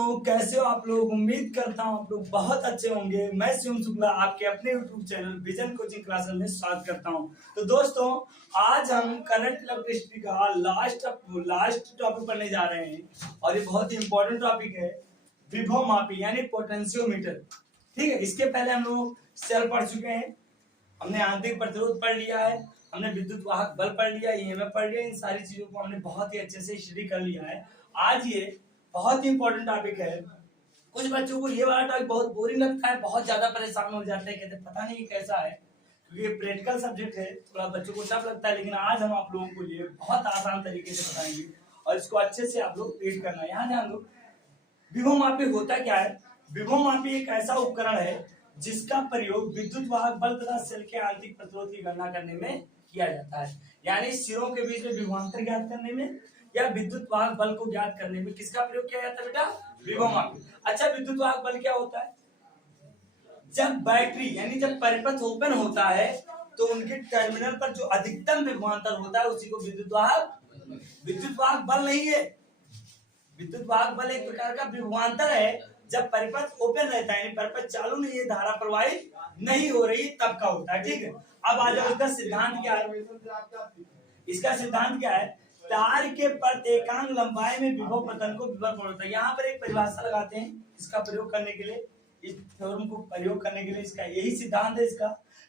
दोस्तों, कैसे हो आप लोग। उम्मीद करता हूँ आप लोग बहुत अच्छे होंगे। मैं शिवम शुक्ला आपके अपने YouTube channel vision coaching classes में स्वागत करता हूँ। तो दोस्तों, आज हम करंट इलेक्ट्रिसिटी का लास्ट टॉपिक पढ़ने जा रहे हैं और ये बहुत ही इंपॉर्टेंट टॉपिक है, विभव मापी यानी पोटेंशियोमीटर। ठीक है, इसके पहले हम लोग सेल पढ़ चुके हैं, हमने आंतरिक प्रतिरोध पढ़ लिया है, हमने विद्युत वाहक बल पढ़ लिया, ईएमएफ पढ़ लिया। इन सारी चीजों को हमने बहुत ही अच्छे से स्टडी कर लिया है। आज ये बहुत ही इंपॉर्टेंट टॉपिक है। कुछ बच्चों को ये वाला टॉपिक बहुत बोरिंग लगता है, बहुत ज्यादा परेशान हो जाते हैं, कहते हैं पता नहीं कैसा है, क्योंकि ये प्रैक्टिकल सब्जेक्ट है, थोड़ा बच्चों को टफ लगता है। लेकिन आज हम आप लोगों को ये बहुत आसान तरीके से बताएंगे और इसको अच्छे से आप लोग रीड करना है। यहाँ ध्यान दो, विभव मापी होता क्या है। विभव मापी एक ऐसा उपकरण है जिसका प्रयोग विद्युत वाहक बल तथा सेल के आंतरिक प्रतिरोध की गणना करने में किया जाता है। यानी सिरों के बीच में विभवांतर ज्ञात करने में या विद्युत वाहक बल को ज्ञात करने में किसका प्रयोग किया जाता है बेटा, विभव मापी। अच्छा, विद्युत वाहक बल क्या होता है? जब बैटरी यानी जब परिपथ ओपन होता है तो उनके टर्मिनल पर जो अधिकतम विभवांतर होता है उसी को विद्युत वाहक बल नहीं है। विद्युत वाहक बल एक प्रकार का विभवांतर है। जब परिपथ ओपन रहता है, परिपथ चालू नहीं है, धारा प्रवाहित नहीं हो रही, तब का होता है। ठीक है, अब आ जाओ, इसका सिद्धांत क्या है। इसका सिद्धांत क्या है? तार के प्रत्येकांक लंबाई में विभव पतन को विभव कोण होता है। यहाँ पर एक परिभाषा लगाते हैं इसका प्रयोग करने के लिए, इस थ्योरम को प्रयोग करने के लिए। इसका यही सिद्धांत है इसका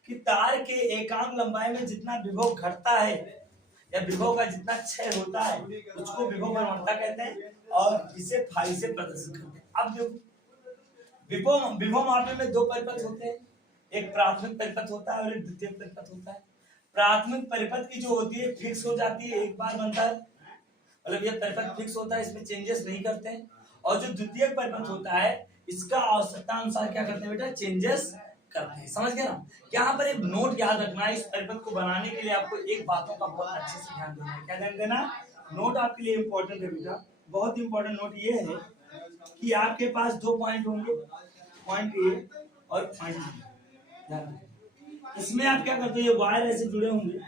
कि तार के एकांक लंबाई में जितना विभव घटता है या विभव का जितना क्षय होता है उसको विभव प्रवणता कहते हैं और इसे फाई से प्रदर्शित करते हैं। अब देखो, विभव मापी में दो परिपथ होते हैं, एक प्राथमिक परिपथ होता है और एक द्वितीयक परिपथ होता है। प्राथमिक परिपथ की जो होती है फिक्स हो जाती है, एक बार बनता है, मतलब ये परिपथ फिक्स होता है, इसमें चेंजेस नहीं करते हैं। और जो द्वितीयक परिपथ होता है इसका आवश्यकता अनुसार क्या करते हैं बेटा, चेंजेस करते हैं। समझ गए ना। यहाँ पर एक नोट याद रखना है, इस परिपथ को बनाने के लिए आपको एक बातों का बहुत अच्छे से ध्यान देना है। क्या ध्यान देना? नोट आपके लिए इंपॉर्टेंट है बेटा, बहुत इंपॉर्टेंट नोट ये है कि आपके पास दो पॉइंट होंगे, पॉइंट ए और पॉइंट बी। इसमें आप क्या करते हो, ये वायर ऐसे जुड़े होंगे,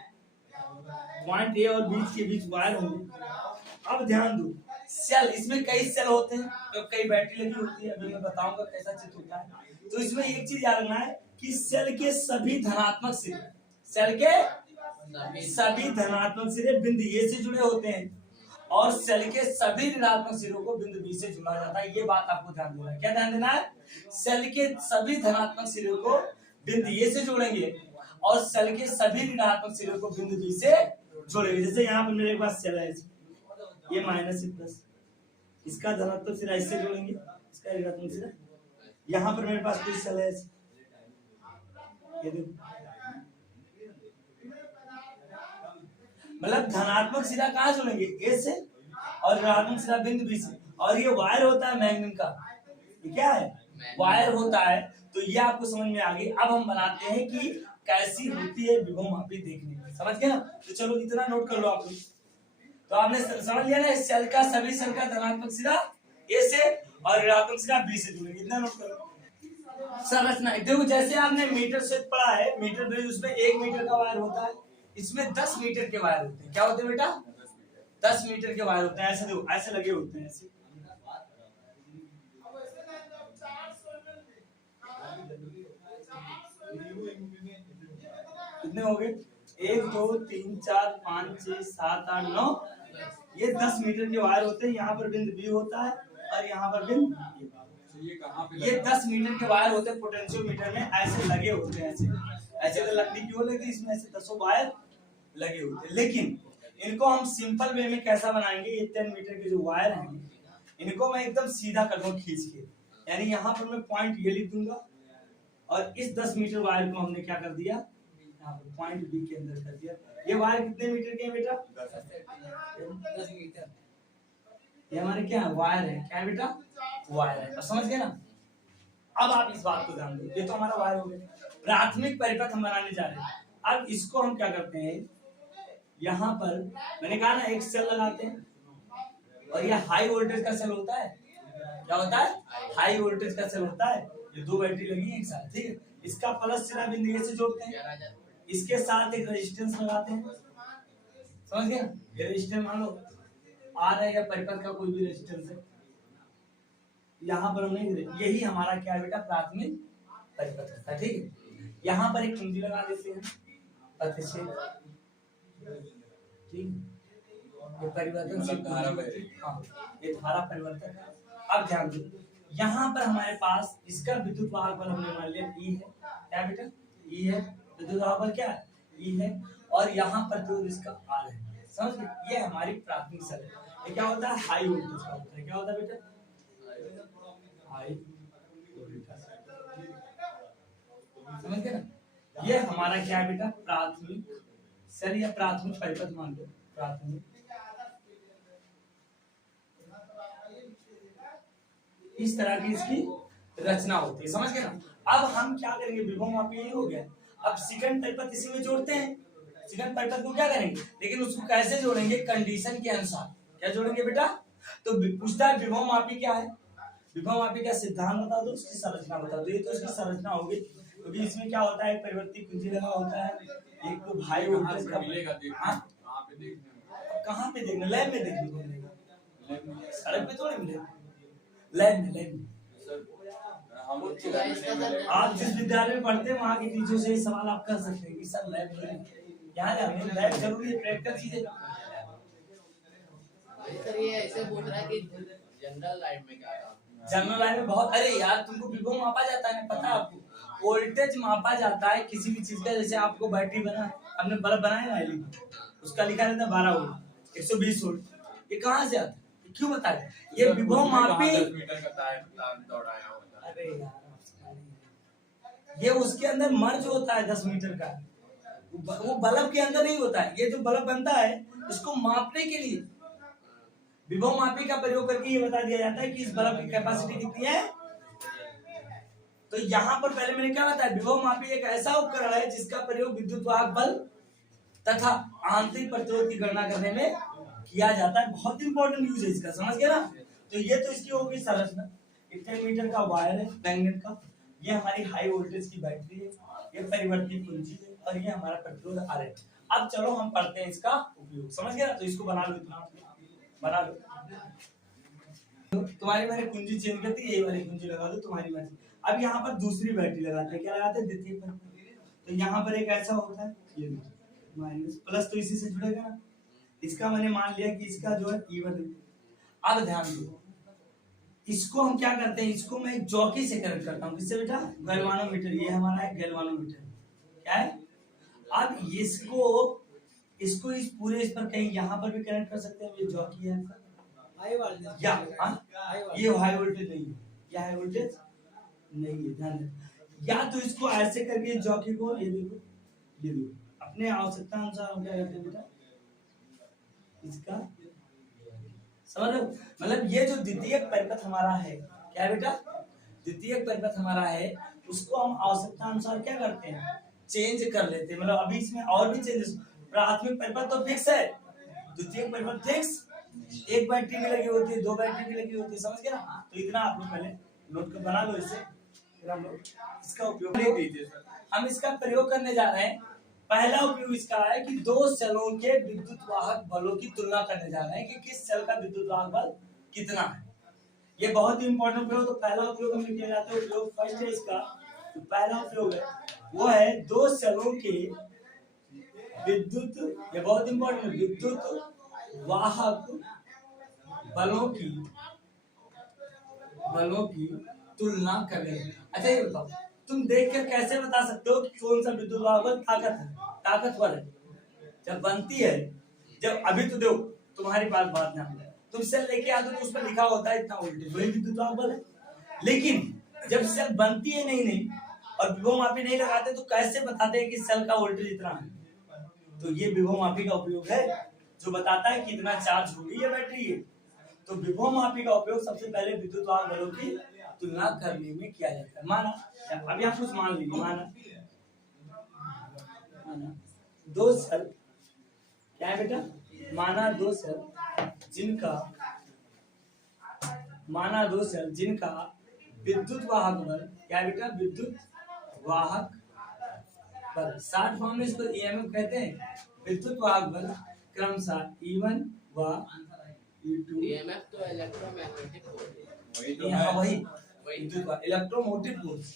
पॉइंट ए और बीच के बीच वायर होंगे। अब ध्यान दो, सेल, इसमें कई सेल होते हैं तो कई बैटरी लगी होती है, अभी मैं बताऊंगा कैसा चित्र होता है। तो इसमें एक चीज याद रखना है कि सेल के सभी धनात्मक सिरे, सेल के सभी धनात्मक सिरे बिंदु ए से जुड़े होते हैं और सेल के सभी ऋणात्मक सिरों को बिंदु बी से जुड़ा जाता है। ये बात आपको ध्यान देना है। क्या ध्यान देना है? सेल के सभी धनात्मक सिरों को बिंदु ए से जोड़ेंगे और सेल के सभी ऋणात्मक सिरों को बिंदु बी से जोड़ेंगे। जैसे यहाँ पर मेरे पास सेल है, ये माइनस प्लस, इसका धनात्मक सिरा इससे जोड़ेंगे, इसका ऋणात्मक सिरा। यहाँ पर मेरे पास कोई सेल है, ये देखो, मतलब धनात्मक सिरा कहाँ जोड़ेंगे, ए से, और ऋणात्मक सिरा बिंदु बी से। और ये वायर होता है मैग्नेट का, ये क्या है, वायर होता है। तो ये आपको समझ में आ गई। अब हम बनाते हैं कि कैसी होती है विभव मापी देखने में, समझ गए ना। तो चलो इतना नोट कर लो आप लोग। तो आपने समझ लिया ना, सेल का सभी सेल का धनात्मक सिरा ए से और ऋणात्मक सिरा बी से जुड़ेंगे, इतना नोट करो। संरचना देखो, जैसे आपने मीटर स्विच पढ़ा है, मीटर ब्रिज, उसमें 1 मीटर का वायर होता है, इसमें 10 मीटर के वायर होते हैं। क्या होते हैं बेटा? 10 मीटर के वायर होते हैं। ऐसे देखो, ऐसे लगे होते हैं, ऐसे। कितने हो गए? 1 2 3 4 5 6 7 8 9, ये 10 मीटर के वायर होते हैं। यहाँ पर बिंदु बी होता है और यहाँ पर बिंदु, ये 10 मीटर के वायर होते हैं। पोटेंशियोमीटर में ऐसे लगे होते हैं, ऐसे तो लकड़ी क्यों लगी, इसमें ऐसे 10 वायर लगे होते हैं। लेकिन इनको हम सिंपल वे में कैसा बनाएंगे, ये 10 मीटर के जो वायर हैं इनको मैं एकदम सीधा कर दूं खींच के, यानी यहाँ पर मैं पॉइंट ये लिख दूंगा और इस 10 मीटर वायर को हमने क्या कर दिया, यहाँ पर पॉइंट बी के अंदर कर दिया। ये वायर कितने मीटर के हैं बेटा? 10 मीटर। ये हमारे क्या है, वायर है। क्या है बेटा? वायर है। समझ गए ना। अब आप इस बात को ध्यान दो, ये तो हमारा वायर हो गया। प्राथमिक परिपथ हम बनाने जा रहे हैं। अब इसको हम क्या करते हैं, यहाँ पर मैंने कहा ना एक सेल लगाते हैं और ये हाई वोल्टेज का सेल होता है। क्या होता है? हाई वोल्टेज का सेल होता है। ये दो बैटरी लगी है एक साथ, ठीक है। इसका प्लस सिरा बिंदु ए से जोड़ते हैं, इसके साथ एक रेजिस्टेंस लगाते हैं। समझ गए? ये रेजिस्टेंस मान लो आर है या परिपथ का कोई भी रेजिस्टेंस है, यहाँ पर हमने यही हमारा क्या है बेटा, प्राथमिक परिपथ होता है। ठीक है, यहाँ पर एक कुंजी लगा देते हैं प्रतिच्छेद, ठीक, ये परिवर्तन से हाँ, ये धारा परिवर्तन है। अब ध्यान दो, यहाँ पर हमारे पास इसका विद्युत वाहक बल हमने मान लिया ई है, क्या बेटा, ई है, विद्युत वाहक बल क्या है, ई है, और यहाँ प्रतिरोध इसका आर है। समझ गए, ये हमारी प्राथमिक सर है। ये क्या होता है, हाई वोल्टेज का होता है। क्या होता है बेटा, हाई वोल्टेज। समझ गए ना, ये हमारा क्या है बेटा, प्राथमिक सर या प्राथमिक परिपथ मान लो, प्राथमिक। इस तरह की इसकी रचना होती है। समझ गए ना। अब हम क्या करेंगे, विभव मापी यही हो गया, अब सेकंड परिपथ इसी में जोड़ते हैं। सेकंड परिपथ को क्या करेंगे, लेकिन उसको कैसे जोड़ेंगे, कंडीशन के अनुसार। क्या जोड़ेंगे बेटा, तो पूछता है विभव मापी क्या है, विभव मापी का सिद्धांत बता दो, उसकी संरचना बता दो। ये तो इसकी संरचना होगी, क्योंकि तो इसमें क्या होता है, परिवर्ती कुंजी लगा होता है, एक तो हाई वोल्टेज का मिलेगा। कहाँ पे देखना, लैब में देखने को मिलेगा, सड़क पे थोड़ी मिलेगा, लैब में। लैब में आप जिस विद्यालय में पढ़ते हैं वहाँ के टीचर से सवाल आप कर सकते हैं कि सर लैब में, यहाँ जाने लैब जरूरी है, प्रैक्टिकल चीजें। सर ये ऐसे बोल रहा है कि जनरल लाइन में क्या काम, जनरल लाइन में बहुत, अरे यार तुमको विभव मापा जाता है ना, पता है आपको, वोल्टेज मापा जाता है किसी भी चीज का। जैसे आपको बैटरी बना, हमने बल्ब बनाया ना, उसका लिखा रहता है 12 वोल्ट, 120 वोल्ट। ये कहाँ से आता है, क्यों बताए, ये विभव मापी। अरे यार ये उसके अंदर मर्ज होता है 10 मीटर का, वो बल्ब के अंदर नहीं होता है। ये जो बल्ब बनता है इसको मापने के लिए विभव मापी का प्रयोग करके ये बता दिया जाता है कि इस बल्ब की कैपेसिटी कितनी है। तो यहाँ पर पहले मैंने क्या बताया, विभव मापी एक ऐसा उपकरण है जिसका प्रयोग विद्युत वाहक बल तथा आंतरिक प्रतिरोध की गणना करने में किया जाता है। बहुत इंपॉर्टेंट यूज है इसका, समझ गया ना। तो ये तो इसकी होगी संरचना, 1 मीटर का वायर है मैग्नेट का, ये हमारी हाई वोल्टेज की बैटरी है, ये परिवर्ती कुंजी है, और ये हमारा प्रतिरोध आर है। अब चलो हम पढ़ते हैं इसका उपयोग, समझ गया ना। तो इसको बना लो, इतना बना लो। तुम्हारी मैंने कुंजी चेंज करती है, यही वाली कुंजी लगा दो, तुम्हारी मर्जी। अब यहाँ पर दूसरी बैटरी लगाते हैं, क्या लगाते हैं, द्वितीयक परिपथ। तो यहाँ पर एक ऐसा होता है, ये माइनस प्लस, तो इसी से जुड़ेगा ना। इसका मैंने मान लिया कि इसका जो है E1 है। अब ध्यान दो, इसको हम क्या करते हैं, इसको मैं एक जॉकी से कनेक्ट करता हूँ। किससे बेटा, गैल्वानोमीटर। ये हमारा है गैल्वानोमीटर, क्या है। अब इसको इस पूरे इस पर कहीं यहाँ पर भी कनेक्ट कर सकते हैं, ये जॉकी है या ये हाई वोल्टेज नहीं है, ये हाई वोल्टेज नहीं है, ध्यान। या तो इसको ऐसे करके जॉकी को, ये देखो, ये देखो, अपने आवश्यकता अनुसार हम क्या करते हैं बेटा, इसका समझ लो। मतलब ये जो द्वितीयक परिपथ हमारा है, क्या बेटा, द्वितीयक परिपथ हमारा है, उसको हम आवश्यकता अनुसार क्या करते हैं, चेंज कर लेते हैं। मतलब अभी इसमें और भी चेंजेस, प्राथमिक परिपथ तो फिक्स है, द्वितीयक परिपथ फिक्स, एक बैटरी भी लगी होती है, 2 बैटरी भी लगी होती है, समझ गए ना। तो इतना आप लोग पहले नोट कर बना लो, इससे फिर हम लोग इसका उपयोग लीजिए। हम इसका प्रयोग करने जा रहे हैं। पहला उपयोग इसका है कि 2 सेलों के विद्युत वाहक बलों की तुलना करने जा रहे हैं कि किस सेल का विद्युत वाहक बल कितना है। ये बहुत ही इंपॉर्टेंट उपयोग। तो पहला उपयोग हम किया जाता है, उपयोग फर्स्ट है इसका, तो पहला उपयोग है वो है 2 सेलों के विद्युत, ये बहुत इंपॉर्टेंट, विद्युत वाहक बलों की तुलना करें। अच्छा ये बताओ, तुम देखकर कैसे बता सकते हो कि कौन सा विद्युत वाहक बल ताकतवर है, जब बनती है। जब अभी तो देखो तुम्हारी बात ध्यान दे, तुम सेल लेके आते हो तो उस पर लिखा होता है इतना वोल्टेज, वही विद्युत वाहक बल है। लेकिन जब सेल बनती है नहीं और विभव मापी नहीं लगाते, तो कैसे बताते हैं कि सेल का वोल्टेज इतना है। तो ये विभव मापी का उपयोग है, जो बताता है कितना चार्ज होगी ये बैटरी है। तो विभव मापी का उपयोग सबसे पहले विद्युत वाहक बलों की तुलना करने में किया जाता है। माना, अभी आप कुछ मान लीजिए, माना 2 सेल, क्या है बेटा, माना 2 सेल जिनका विद्युत वाहक बल, क्या है बेटा, विद्युत वाहक बल, शॉर्ट फॉर्म में इसको ईएमएफ कहते हैं। विद्युत वाहक बल क्रमशः E1 व E2, ईएमएफ तो इलेक्ट्रोमैग्नेटिक फोर्स, वही तो यहाँ है। वही वही विद्युत वाहक, इलेक्ट्रोमोटिव फोर्स,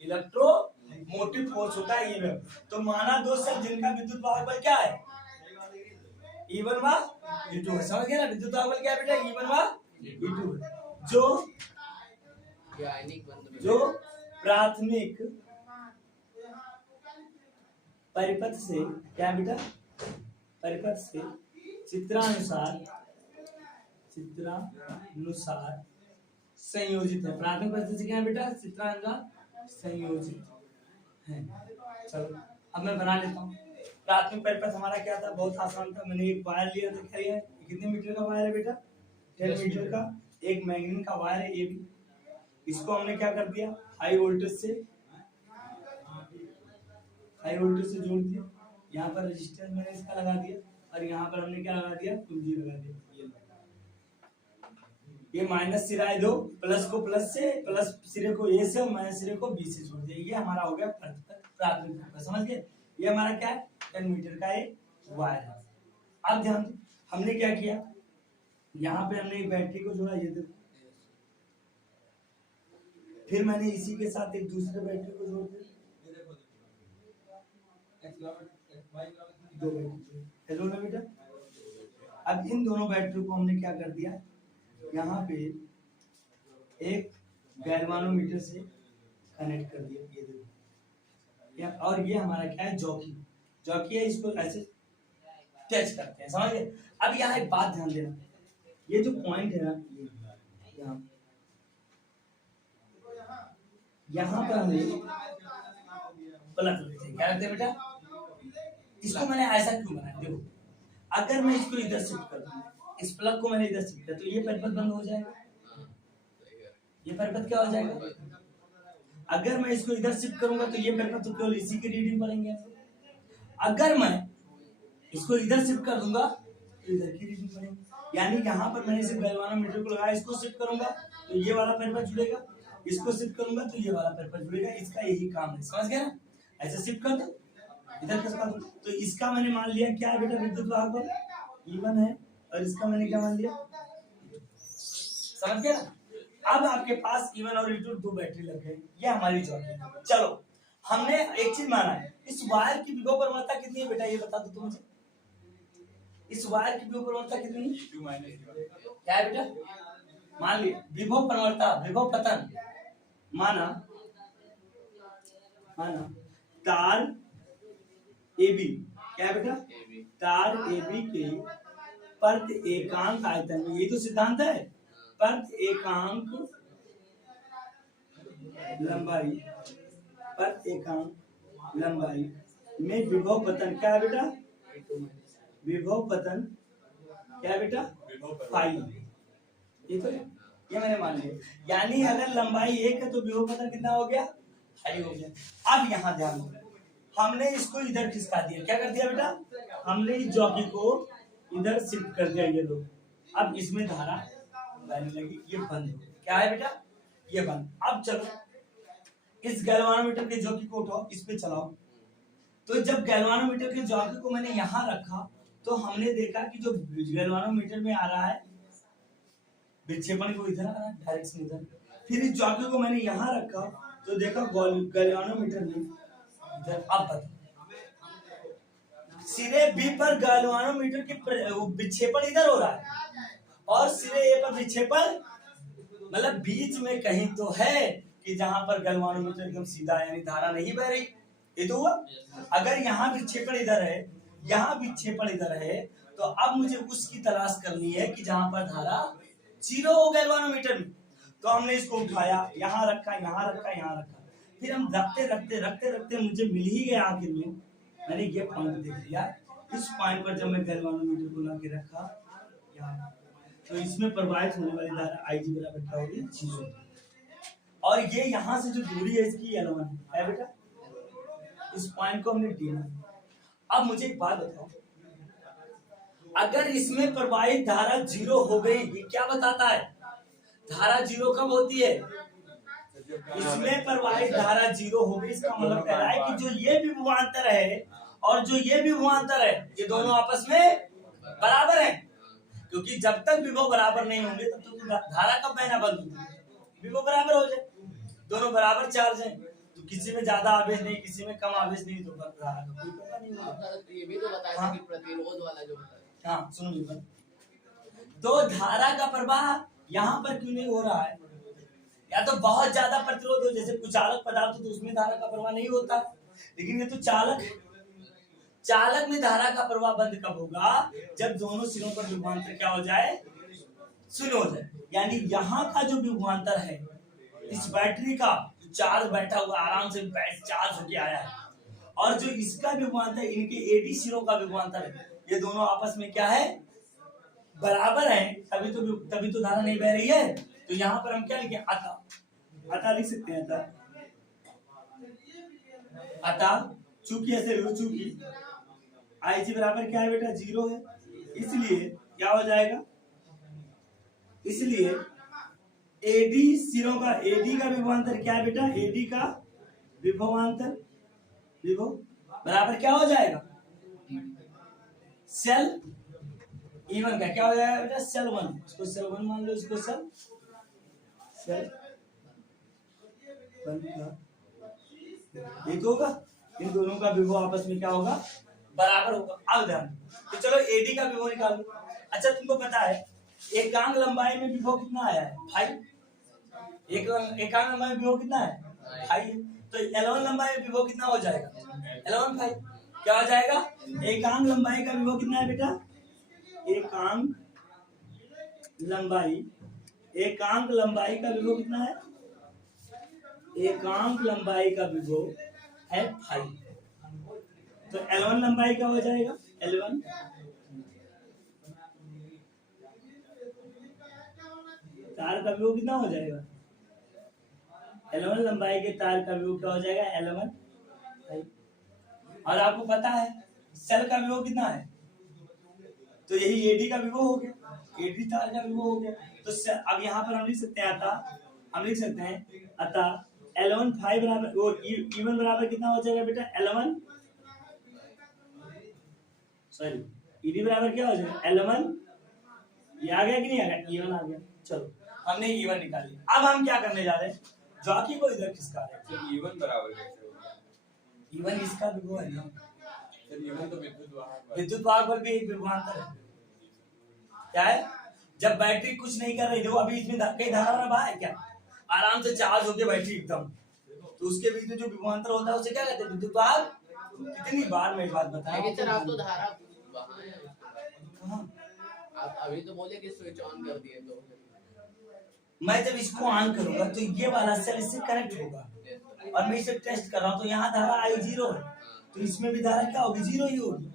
इलेक्ट्रोमोटिव फोर्स होता है ईएमएफ। तो माना दो सेल जिनका विद्युत वाहक बल क्या है, E1 व E2 है। समझ गए ना, विद्युत वाहक बल क्या है बेटा, E1 व E2 है। ये आयनिक बंध जो प्राथमिक परिपथ से क्या बेटा, परिपथ से चित्रानुसार संयोजित है। प्राथमिक परिपथ से क्या है बेटा, चित्रानुसार संयोजित है। चलो अब मैं बना लेता हूँ। प्राथमिक परिपथ हमारा क्या था, बहुत आसान था। मैंने एक वायर लिया था, क्या है, कितने मीटर का वायर है बेटा, 10 मीटर का। एक मैग्नीन का वायर है ये भी। इसको हमने क्या कर दिया, हाई वोल्टेज से जोड़ दिया। यहाँ पर रेजिस्टेंस मैंने इसका लगा दिया और यहाँ पर हमने क्या लगा दिया, कुंजी लगा दिया। ये माइनस सिरा है दो, प्लस को प्लस से, प्लस सिरे को ए से और माइनस सिरे को बी से जोड़ दिया। ये हमारा हो गया प्राथमिक परिपथ। समझ गए, ये हमारा क्या है, 10 मीटर का एक वायर है। अब ध्यान दो, हमने क्या किया, यहाँ पे हमने एक बैटरी को जोड़ा, ये देखो। फिर मैंने इसी के साथ एक दूसरे बैटरी को जोड़ दिया, दो बैटरी। हेलो ना बेटा, अब इन दोनों बैटरी को हमने क्या कर दिया, यहाँ पे एक गैल्वानोमीटर से कनेक्ट कर दिया। ये देखो, और ये हमारा क्या है, जॉकी है। इसको ऐसे टच करते हैं, समझ गए। अब यहाँ एक बात ध्यान देना, ये जो पॉइंट है ना, यहाँ पर हमें प्लग लेते हैं। क्या करते हैं बेटा, इसको मैंने ऐसा क्यों बनाया, देखो। अगर मैं इसको इधर शिफ्ट कर दूं, इस प्लग को मैंने इधर शिफ्ट किया, तो ये परिपथ बंद हो जाएगा। ये परिपथ क्या हो जाएगा, अगर मैं इसको इधर शिफ्ट करूंगा तो ये परिपथ तो केवल इसी की रीडिंग पढ़ेंगे। अगर मैं इसको इधर शिफ्ट कर दूंगा तो इधर की रीडिंग पढ़ेंगे। यानी यहाँ पर मैंने सिर्फ गैल्वानोमीटर को लगाया, इसको शिफ्ट करूंगा तो ये वाला परिपथ जुड़ेगा, इसको शिफ्ट करूंगा तो ये वाला परिपथ जुड़ेगा। इसका यही काम है, समझ गए ना। ऐसे शिफ्ट कर दो, इधर कैसे कर दो, तो इसका मैंने मान लिया क्या है बेटा, विद्युत वाहक बल E1 है, और इसका मैंने क्या मान लिया, समझ गया ना। अब आपके पास E1 और E2 दो बैटरी लग गए, ये हमारी जॉब है। चलो हमने एक चीज माना है, इस वायर की विभव प्रवणता कितनी है बेटा, ये बता दो तुम मुझे। इस वायर की विभव प्रवणता कितनी है, क्या है बेटा, मान लिया विभव प्रवणता, विभव पतन माना तार AB, क्या बेटा, तार AB के पर्त एकांक आयतन में, ये तो सिद्धांत है, पर्त एकांक लंबाई में विभव पतन क्या है बेटा, विभव पतन क्या है बेटा, फाई। ये तो ये मैंने मान लिया। यानी अगर लंबाई 1 है तो विभव पतन कितना हो गया, फाई हो गया। अब यहाँ ध्यान दो, हमने इसको इधर खिसका दिया, क्या कर दिया बेटा, हमने इस जॉकी को इधर शिफ्ट कर दिया। ये लो, अब इसमें धारा बहने लगी, ये बंद हो गया। क्या है बेटा, ये बंद। अब चलो इस गैल्वानोमीटर के जॉकी को उठाओ, इस पे चलाओ। तो जब गैल्वानोमीटर के जॉकी को मैंने यहाँ रखा तो हमने देखा कि जो गैल्वानोमीटर में आ रहा है विक्षेपण को इधर आ रहा है, डायरेक्शन इधर। फिर इस जॉकी को मैंने यहाँ रखा तो देखा गैल्वानोमीटर में इधर। अब बता, सिरे B पर गैल्वानोमीटर की विक्षेपण इधर हो रहा है और सिरे A पर विक्षेपण मतलब बीच में कहीं तो है कि जहां पर गैल्वानोमीटर एकदम सीधा, यानी धारा नहीं बह रही। ये तो हुआ। अगर यहाँ विक्षेपण इधर है, यहाँ विक्षेपण इधर है, तो अब मुझे उसकी तलाश करनी है कि जहां पर धारा 0 हो गैल्वानोमीटर में। तो हमने इसको उठाया, यहाँ रखा, यहाँ रखा, यहाँ रखा। फिर हम रखते मुझे मिल ही गया। आखिर में मैंने ये पॉइंट देख लिया। इस पॉइंट पर जब मैं गैल्वानोमीटर को लाके रखा यहाँ, तो इसमें प्रवाहित होने वाली धारा IG बराबर क्या होगी, 0। और ये यहाँ से जो दूरी है इसकी L1 है बेटा। इस पॉइंट को हमने D माना। अब मुझे एक बात बताओ, अगर इसमें प्रवाहित धारा 0 हो गई, ये क्या बताता है, धारा 0 कब होती है, इसमें प्रवाहित धारा 0 हो गई। इसका मतलब कह रहा है कि जो ये भी विभवांतर है और जो ये भी विभवांतर है, ये दोनों आपस में बराबर है। क्योंकि जब तक विभव बराबर नहीं होंगे तब तक धारा कब बहना बंद होगी, विभव बराबर हो जाए, दोनों बराबर चार्ज हैं, तो किसी में ज्यादा आवेश नहीं, किसी में कम आवेश नहीं, तो धारा का कोई पता नहीं होगा। तो ये भी तो बताया था कि प्रतिरोध वाला जो होता है। हाँ सुनो मेरी बात, तो धारा का प्रवाह यहाँ पर क्यों नहीं हो रहा है? या तो बहुत ज्यादा प्रतिरोध हो, जैसे कुचालक पदार्थ तो उसमें धारा का प्रवाह नहीं होता, लेकिन ये तो चालक में धारा का प्रवाह बंद कब होगा? जब दोनों सिरों पर विभवांतर क्या हो जाए? शून्य हो जाए। यानी यहाँ का जो विभवांतर है इस बैटरी का, चार्ज बैठा हुआ आराम से चार्ज होके आया है, और जो इसका विभवांतर, इनके एडी सिरों का विभवांतर है, ये दोनों आपस में क्या है? बराबर है, तभी तो धारा नहीं बह रही है। तो यहाँ पर हम क्या लिखे? अतः लिख सकते हैं, अतः चूंकि ऐसे चूंकि IG बराबर क्या है बेटा? 0 है, इसलिए क्या हो जाएगा? इसलिए AD सिरों का, AD का विभवांतर क्या है बेटा? AD का विभवांतर, विभव बराबर क्या हो जाएगा? सेल E1 का क्या हो जाएगा बेटा? सेल 1, इसको सेल 1 मान लो, इसको सेल 1 का ये तो होगा, इन दोनों का विभव आपस में क्या होगा? बराबर होगा। अब ध्यान, तो चलो एडी का विभव निकालो। अच्छा तुमको पता है एकांक लंबाई में विभव कितना आया है? 5। एकांक लंबाई में विभव कितना है? 5। तो L1 लंबाई में विभव कितना हो जाएगा? L1 5 क्या हो जाएगा? एकांक लंबाई का विभव कितना है बेटा? एकांक लंबाई का विभव कितना है? एकांक लंबाई का विभव है 5। तो L1 लंबाई का हो जाएगा? L1 तार का विभव कितना हो जाएगा? L1 लंबाई के तार का विभव क्या हो जाएगा? L1 5। और आपको पता है सेल का विभव कितना है? तो यही एडी का विभव हो गया, एडी तार का विभव हो गया। तो अब यहाँ पर हम लिख सकते हैं अतः L1 5 बराबर वो E1 बराबर कितना हो जाएगा बेटा? L1 सॉरी ED बराबर क्या हो जाएगा? L1 ये आ गया कि नहीं आ गया? E1 आ गया। चलो हमने E1 निकाल लिया। अब हम क्या करने जा रहे हैं? जॉकी को इधर खिसका रहे हैं। E1 बराबर कैसे होगा? E1 इसका विभव है ना, E1 तो विद्युत वाहक पर भी एक विभवांतर है। क्या है? जब बैटरी कुछ नहीं कर रही, देखो अभी इसमें कई धारा बहा है क्या? आराम से चार्ज होके बैटरी एकदम, तो उसके बीच में जो विभवांतर होता है उसे क्या कहते हैं? विद्युत वाहक। कितनी बार मैं बात बताया? लेकिन सर आप तो धारा वहाँ है, कहाँ? आप अभी तो बोले कि स्विच ऑन कर दिए, तो मैं जब इसको ऑन करूंगा तो ये वाला सेल इससे कनेक्ट होगा, और मैं इसे टेस्ट कर रहा हूँ, तो यहाँ धारा आई 0 है, तो इसमें भी धारा क्या होगी? 0 ही होगी।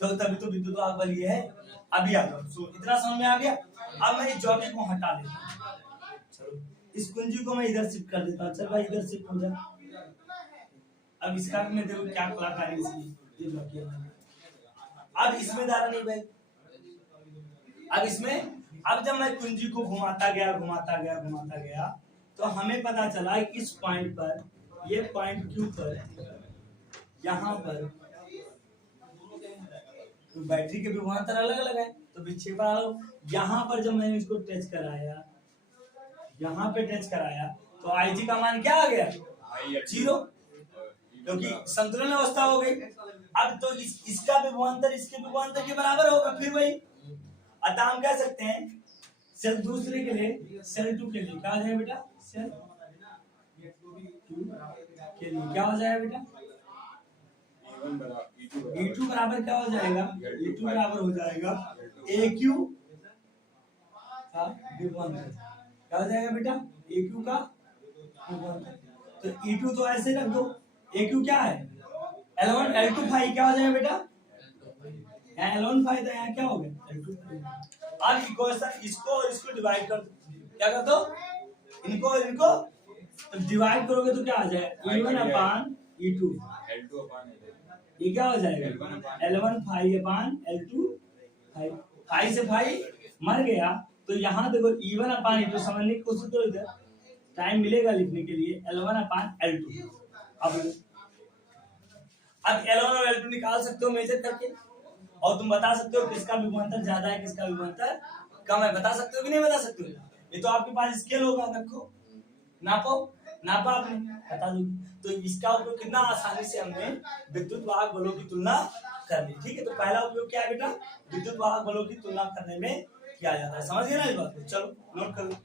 तो तभी तो विद्युत वाहक बल ये है। अभी आ जाओ, इतना समझ में आ गया। अब मैं इस जॉकी को हटा देता हूँ, चलो इस कुंजी को मैं इधर शिफ्ट कर देता हूँ। चल भाई इधर शिफ्ट हो जा। अब इसका मैं देखो क्या कलाकारी इसकी, ये जॉकी अब इसमें धारा नहीं बहेगी। अब इसमें, अब जब मैं कुंजी को घुमाता गया तो हमें पता चला इस पॉइंट पर, ये पॉइंट Q पर, यहाँ पर तो बैटरी के विभवांतर अलग अलग है, तो विक्षेपण अलग। यहाँ पर जब मैंने इसको टच कराया, यहाँ पे टच कराया, तो IG का मान क्या आ गया? 0, क्योंकि संतुलन अवस्था हो गई। अब तो इसका विभवांतर इसके विभवांतर के बराबर होगा, फिर वही। अतः हम कह सकते हैं सेल दूसरे के लिए, सेल 2 के लिए क्या हो जाएगा बेटा? सेल 2 के लिए क्या हो जाएगा बेटा? E2 बराबर क्या हो जाएगा? E2 बराबर हो जाएगा AQ का विभवांतर। क्या हो जाएगा बेटा? AQ का विभवांतर। तो E2 तो ऐसे रख दो, AQ क्या है? L1 L2 5 क्या हो जाएगा बेटा? L1 5 तो यहाँ क्या हो गया? L2 5। अब इक्वेशन इसको और इसको डिवाइड कर दो। क्या कर दो? इनको और इनको तो डिवाइड करोगे तो क्या आ जाएगा? E1 अपान E2, ये क्या हो जाएगा? L1 5 अपान L2 5। 5 से 5 मर गया, तो यहाँ देखो E1 अपान E2 समझने की कोशिश करो, इधर टाइम मिलेगा लिखने के लिए। L1 अपान L2। अब L1 और L2 निकाल सकते हो मेजर करके। और तुम बता सकते हो किसका विभवांतर ज्यादा है किसका विभवांतर कम है, बता सकते हो कि नहीं बता सकते हो? ये तो आपके पास स्केल होगा, रखो नापो, नापा आपने, बता दो। तो इसका उपयोग कितना आसानी से हमने विद्युत वाहक बलों की तुलना कर ली। ठीक है, तो पहला उपयोग क्या है बेटा? विद्युत वाहक बलों की तुलना करने में किया जाता है। समझ गए ना इस बात को? चलो नोट कर लो।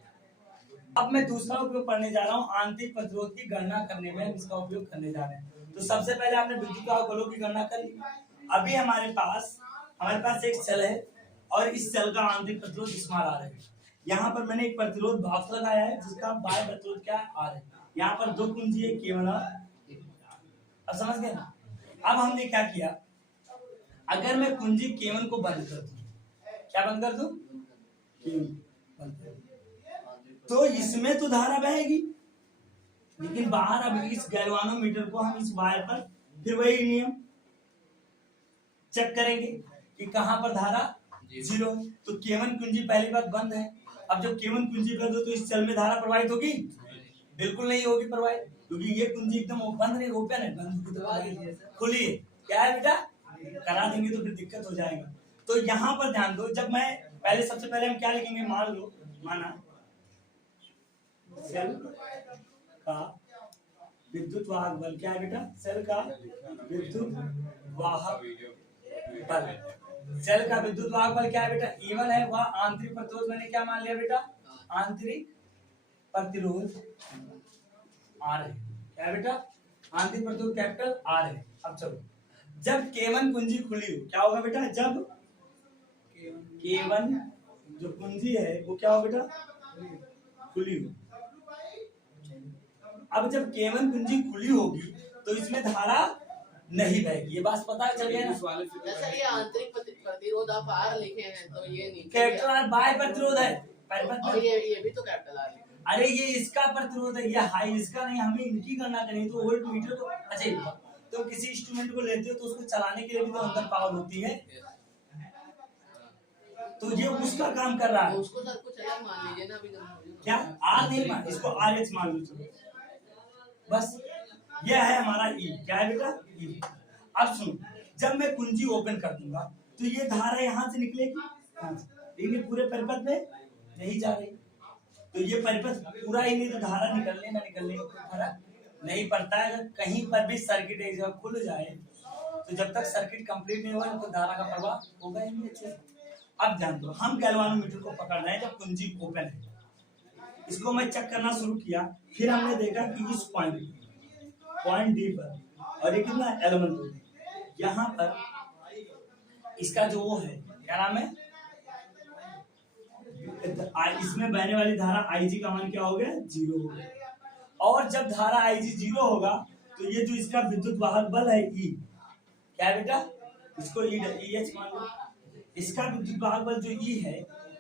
अब मैं दूसरा उपयोग पढ़ने जा रहा हूँ, आंतरिक प्रतिरोध की गणना करने में हम इसका उपयोग करने जा रहे हैं। तो सबसे पहले आपने विद्युत वाहक बलों की गणना कर ली। अभी हमारे पास एक सेल है और इस सेल का आंतरिक प्रतिरोध स्मॉल आर है। यहाँ पर मैंने एक प्रतिरोध बॉक्स लगाया है जिसका बाह्य प्रतिरोध क्या है? आर है। यहाँ पर दो कुंजी है केवल और, अब समझ गए ना? अब हमने क्या किया, अगर मैं कुंजी केवन को बंद कर दूं, क्या बंद कर दूं? बंद कर दूं, तो इसमें तो धारा बहेगी, लेकिन बाहर अब इस गैल्वानोमीटर को हम इस वायर पर फिर वही नियम चेक करेंगे कि कहां पर धारा जीरो। तो केवन कुंजी पहली बात बंद है। अब जब केवन कुंजी बंद हो तो इस सेल में धारा प्रवाहित होगी? बिल्कुल नहीं होगी प्रवाहित, क्योंकि ये कुंजी एकदम बंद नहीं, ओपन है। बंद तो खुली है, क्या है बेटा? करा देंगे तो फिर दिक्कत हो जाएगा। तो यहाँ पर ध्यान दो, जब मैं पहले सबसे पहले हम क्या लिखेंगे, मान लो, माना सेल का विद्युत वाहक बल क्या है बेटा? सेल का विद्युत वाहक बल, सेल का विद्युत वाहक बल क्या है बेटा? E1 है। वह आंतरिक प्रतिरोध मैंने क्या मान लिया बेटा? आंतरिक प्रतिरोध R है। क्या है बेटा? आंतरिक प्रतिरोध कैपिटल R है। अब चलो, जब K1 कुंजी खुली हो क्या होगा बेटा? जब K1 जो कुंजी है वो क्या हो बेटा? खुली हो। अब जब K1 कुंजी खुली होगी तो इसमें धारा नहीं बहेगी, ये बात पता चल गया ना? जैसे ये आंतरिक प्रतिरोध आप आर लिखे हैं तो ये नीचे कैपिटल आर बाह्य प्रतिरोध है। और ये भी तो कैपिटल आर लिखे। अरे ये इसका प्रतिरोध है, ये हाई इसका नहीं, हमें इनकी गणना करनी। तो वोल्ट मीटर को, अच्छा तो किसी इंस्ट्रूमेंट को लेते हो तो उसको चलाने के लिए भी तो अंदर पावर होती है, तो ये उसका काम कर रहा है। उसको सर कुछ अलग मान लीजिए ना अभी। क्या आर नहीं मान, इसको आर एच मान लो। बस यह है हमारा ई। क्या है बेटा? ई। अब सुनो, जब मैं कुंजी ओपन कर दूंगा तो ये धारा यहाँ से निकलेगी, लेकिन पूरे परिपथ में नहीं जा रही। तो ये परिपथ पूरा ही नहीं, तो धारा निकलने ना निकलने का फर्क नहीं पड़ता है। अगर कहीं पर भी सर्किट एक जगह खुल जाए तो जब तक सर्किट कंप्लीट नहीं होगा तो धारा का प्रवाह होगा ही नहीं अच्छे। अब ध्यान दो, हम गैल्वानोमीटर को पकड़ना है जब कुंजी ओपन है। इसको मैं चेक करना शुरू किया, फिर हमने देखा कि इस पॉइंट डी पर, और ये कितना L1 यहाँ पर इसका जो वो है, क्या नाम है, इसमें बहने वाली धारा IG का मान क्या हो गया? 0 हो गया। और जब धारा IG 0 होगा तो ये जो इसका विद्युत वाहक बल है E, क्या है बेटा? इसको EH मान लो। इसका विद्युत वाहक बल जो E है,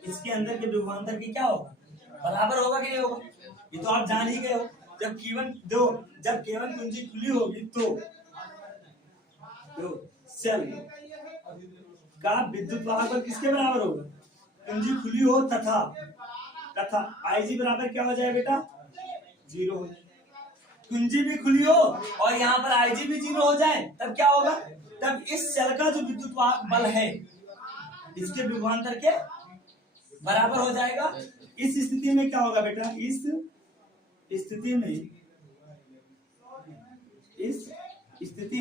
इसके अंदर के विभवांतर की क्या होगा? बराबर होगा कि नहीं होगा? ये तो आप जान ही गए हो। जब K1 कुंजी खुली होगी तो सेल का विद्युत वाहक बल किसके बराबर होगा? कुंजी खुली हो तथा IG बराबर क्या हो जाए बेटा? 0 हो। कुंजी भी खुली हो और यहाँ पर IG भी 0 हो जाए तब क्या होगा? तब इस सेल का जो विद्युत वाहक बल है इसके विभवांतर के बराबर हो जाएगा। इस स्थिति में क्या होगा बेटा? इस स्थिति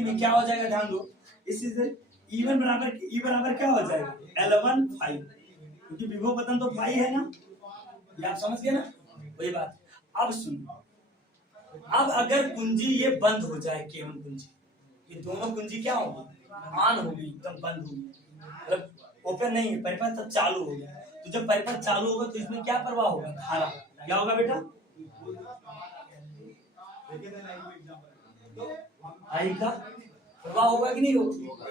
में क्या हो जाएगा? ध्यान दो, इस E1 बराबर क्या हो जाएगा? L1 फाई, क्योंकि विभव पतन तो फाई है ना, ये आप समझ गए ना? वही बात। अब सुनो, अब अगर कुंजी ये बंद हो जाए, K1 कुंजी, ये दोनों कुंजी क्या होगी? ऑन होगी, एकदम बंद होगी, मतलब ओपन नहीं है, परिपथ तब चालू हो गया। तो जब परिपथ चालू होगा तो इसमें क्या प्रवाह होगा? धारा। क्या होगा बेटा? आई का प्रवाह होगा कि नहीं होगा?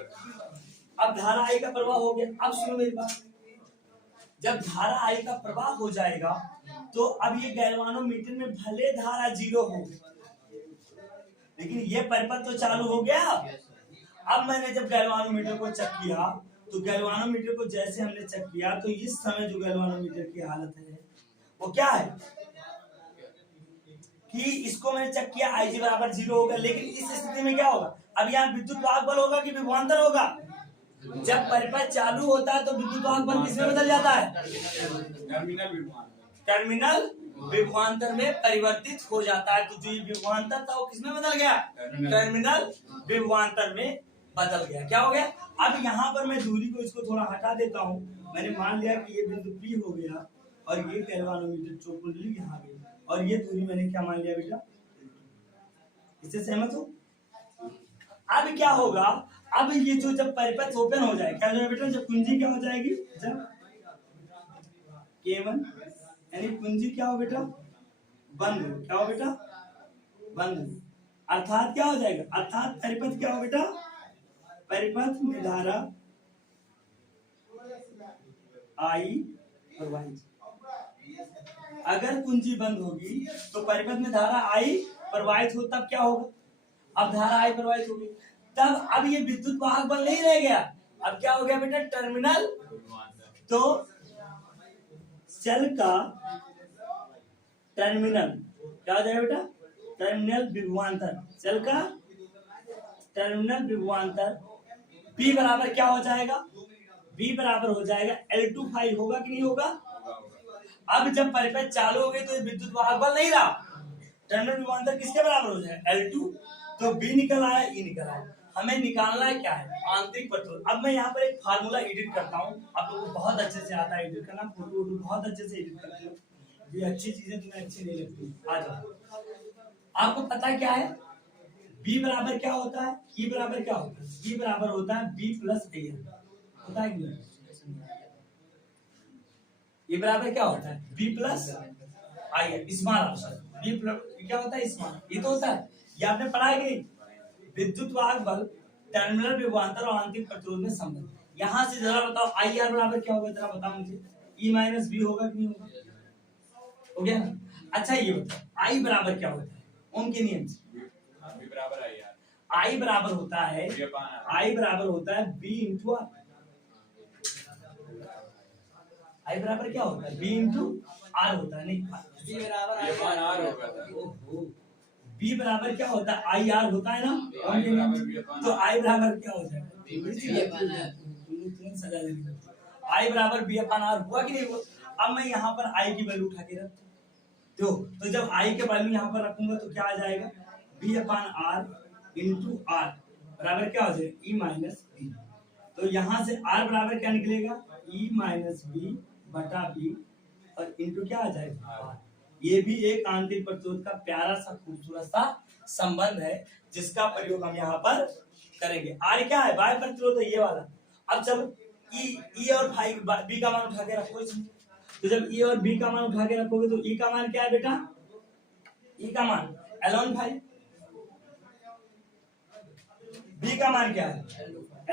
अब धारा आई का प्रवाह हो गया। अब सुनो मेरी बात, जब धारा आई का प्रवाह हो जाएगा तो अब ये गैल्वानोमीटर में भले धारा 0 हो, लेकिन ये परिपथ तो चालू हो गया। अब मैंने जब गैल्वानोमीटर को चेक किया तो गैल्वानोमीटर को जैसे हमने चेक किया तो इस समय जो गैल्वानोमीटर की हालत है वो क्या है कि इसको मैंने चेक किया, IG बराबर 0 होगा। लेकिन इस स्थिति में क्या होगा? अब यहाँ विद्युत वाहक बल होगा कि विभवांतर होगा? जब परिपथ चालू होता है तो विद्युत वाहक बल किसमें बदल जाता है? टर्मिनल विभवांतर। टर्मिनल विभवांतर में परिवर्तित हो जाता है। तो जो ये विभवांतर था वो किसमें बदल गया? टर्मिनल विभवांतर में बदल गया। क्या हो गया? अब यहाँ पर मैं दूरी को इसको थोड़ा हटा देता हूँ। मैंने मान लिया कि ये बिंदु P हो गया और ये गैल्वानोमीटर चौक कुंडली यहाँ गई और ये दूरी मैंने क्या मान लिया बेटा? इससे सहमत हो? अब क्या होगा? अब ये जो जब परिपथ ओपन हो जाए, क्या हो जाए बेटा? जब कुंजी क्या हो जाएगी? जब K1 यानी कुंजी क्या हो बेटा? बंद हो। क्या हो बेटा? बंद हो। अर्थात क्या हो जाएगा? अर्थात परिपथ क्या हो बेटा? परिपथ में धारा I और Y। अगर कुंजी बंद होगी तो परिपथ में धारा I प्रवाहित हो, तब क्या होगा? अब धारा I प्रवाहित होगी, तब अब ये विद्युत वाहक बल नहीं रह गया। अब क्या हो गया बेटा? टर्मिनल। तो सेल का टर्मिनल क्या हो जाएगा बेटा? टर्मिनल विभवांतर। सेल का टर्मिनल विभवांतर P बराबर क्या हो जाएगा? B बराबर हो जाएगा L2 फाई। होगा कि नहीं होगा? अब जब परिपथ चालू हो गई तो विद्युत वाहक बल नहीं रहा। टर्मिनल विभवांतर किसके बराबर हो जाएगा? L2। तो B निकल आया, E निकल आया। हमें निकालना है क्या है? आंतरिक प्रतिरोध। अब मैं यहाँ पर एक फार्मूला एडिट करता हूँ। आप लोगों को बहुत अच्छे से आता है एडिट करना, फोटो वोटो बहुत अच्छे से एडिट करते हो। ये अच्छी चीजें तुम्हें अच्छी नहीं लगती। आ जाओ, आपको पता क्या है? B बराबर क्या होता है? E बराबर क्या होता है? E बराबर होता है B प्लस AL। होता है कि नहीं? E बराबर क्या होता है? B plus IL। Small option B plus क्या होता है? स्मॉल। ये तो होता है, ये आपने पढ़ा है कि नहीं? विद्युत वाहक बल टर्मिनल विभवांतर और आंतरिक प्रतिरोध में संबंध। यहाँ से जरा बताओ IR बराबर क्या होगा? जरा बताओ मुझे। E माइनस B होगा कि नहीं होगा? हो गया ना? अच्छा ये बताओ I बराबर क्या होता है? ओम के नियम से I बराबर होता है, I बराबर होता है B इंटू R। I बराबर क्या होता है? B इंटू R होता है। नहीं, B बराबर क्या होता है? I R होता है ना? तो I बराबर क्या हो जाएगा? I बराबर B अपन R हुआ कि नहीं हुआ? अब मैं यहाँ पर I की वैल्यू उठा के रखता हूँ। तो जब I के वैल्यू यहाँ पर रखूंगा तो क्या आ जाएगा? B अपन R इंटू R बराबर क्या हो जाएगा? E minus B। तो यहाँ से R बराबर क्या निकलेगा? E माइनस B बटा B और इंटू क्या आ जाएगा? R। ये भी एक आंतरिक प्रतिरोध का प्यारा सा खूबसूरत सा संबंध है जिसका प्रयोग हम यहाँ पर करेंगे। R क्या है? बाह्य प्रतिरोध है ये वाला। अब जब E और B का मान उठा के रखो इसमें, तो जब E और B का मान उठा के रखोगे तो E का मान क्या है बेटा? E का मान L1 फाई। B का मान क्या है?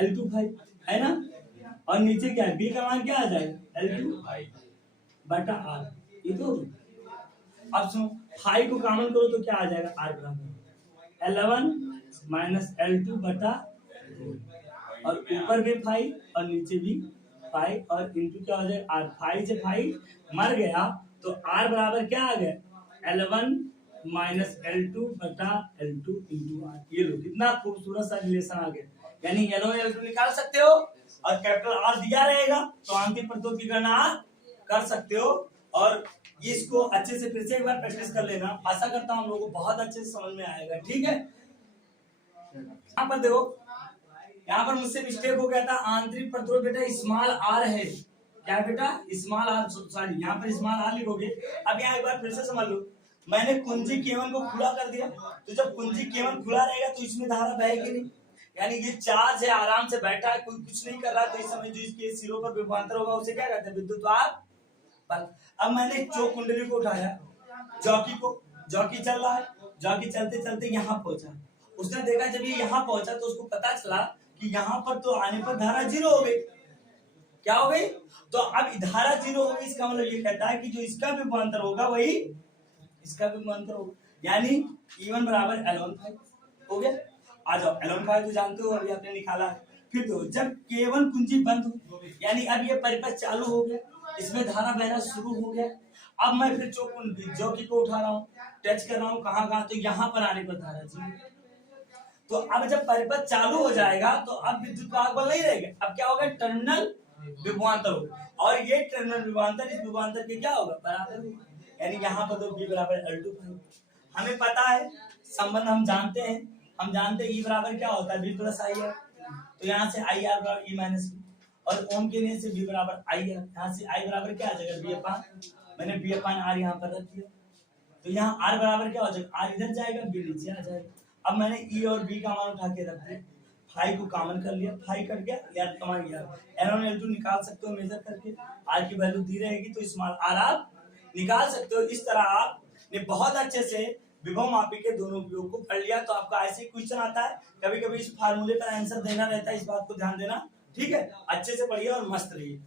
L2 फाई, है ना? और नीचे क्या है? B का मान क्या आ जाएगा? L2 बटा R। ये तो अब सुनो, फाई को कॉमन करो तो क्या आ जाएगा? R बराबर L1 माइनस L2 बटा, और ऊपर भी फाई और नीचे भी फाई और इंटू क्या हो जाएगा? R। फाई से फाई मर गया तो R बराबर क्या आ गया? L1 माइनस L2 बटा L2 इंटू R। ये लो कितना खूबसूरत सा रिलेशन आ गया। यानी L1 L2 निकाल सकते हो और कैपिटल R दिया रहेगा तो आंतरिक प्रतिरोध की गणना कर सकते हो। और इसको अच्छे से फिर से एक बार प्रैक्टिस कर लेना। आशा करता हूँ हम लोगों को बहुत अच्छे से समझ में आएगा। ठीक है, यहाँ पर देखो, यहाँ पर मुझसे मिस्टेक हो गया था। आंतरिक प्रतिरोध बेटा स्मॉल आर है। क्या बेटा? स्मॉल आर, सॉरी यहाँ पर स्मॉल आर लिखोगे। अब यहाँ एक बार फिर से समझ लो, मैंने कुंजी K1 को खुला कर दिया, तो जब कुंजी K1 खुला रहेगा तो इसमें धारा बहेगी नहीं, यानी ये चार्ज है, आराम से बैठा है, कोई कुछ नहीं कर रहा। तो इस समय जो इसके सिरों पर विभवांतर होगा उसे क्या कहते हैं? विद्युत वाहक बल। अब मैंने चौक कुंडली को उठाया, जॉकी को, जॉकी चल रहा है, जॉकी चलते चलते यहाँ पहुंचा। उसने देखा जब ये यहाँ पहुंचा तो उसको पता चला कि यहाँ पर तो आने पर धारा 0 हो गई। क्या हो गई? तो अब धारा 0 हो गई, इसका मतलब ये कहता है कि जो इसका विभवांतर होगा वही इसका विभवांतर होगा, यानी E1 बराबर L1 फाई हो गया। आ जाओ, L1 फाई तो जानते हो, अभी आपने निकाला है। फिर तो जब K1 कुंजी बंद हो, यानी अब ये परिपथ चालू हो गया, इसमें धारा बहना शुरू हो गया। अब मैं फिर जॉकी को उठा रहा हूँ, टच कर रहा हूँ कहाँ, तो यहाँ पर आने पर धारा 0। तो अब जब परिपथ चालू हो जाएगा तो अब विद्युत वाहक बल नहीं रहेगा, अब क्या होगा, टर्मिनल विभवांतर होगा, और ये टर्मिनल विभवांतर इस विभवांतर के क्या होगा, बराबर होगा। यानी यहाँ पर तो B बराबर L2 हमें पता है, संबंध हम जानते हैं, E बराबर क्या होता है, V प्लस आई आर, तो यहाँ से आई आर बराबर E माइनस V, और ओम के नियम से V बराबर आई आर, यहाँ से I बराबर क्या आ जाएगा, B अपान, मैंने B अपान आर यहाँ पर रख दिया, तो यहाँ R बराबर क्या हो जाएगा, R इधर जाएगा, B नीचे आ जाएगा। अब मैंने E और B का मान उठा के रख दिया, फाई को कॉमन कर लिया, फाई कट गया, यार कमान गया, L1 L2 निकाल सकते हो मेजर करके, R की वैल्यू दी रहेगी तो स्मॉल r आप निकाल सकते हो। इस तरह आपने बहुत अच्छे से विभव मापी के दोनों उपयोग को पढ़ लिया। तो आपका ऐसे क्वेश्चन आता है, कभी कभी इस फार्मूले का आंसर देना रहता है, इस बात को ध्यान देना, ठीक है। अच्छे से पढ़िए और मस्त रहिए।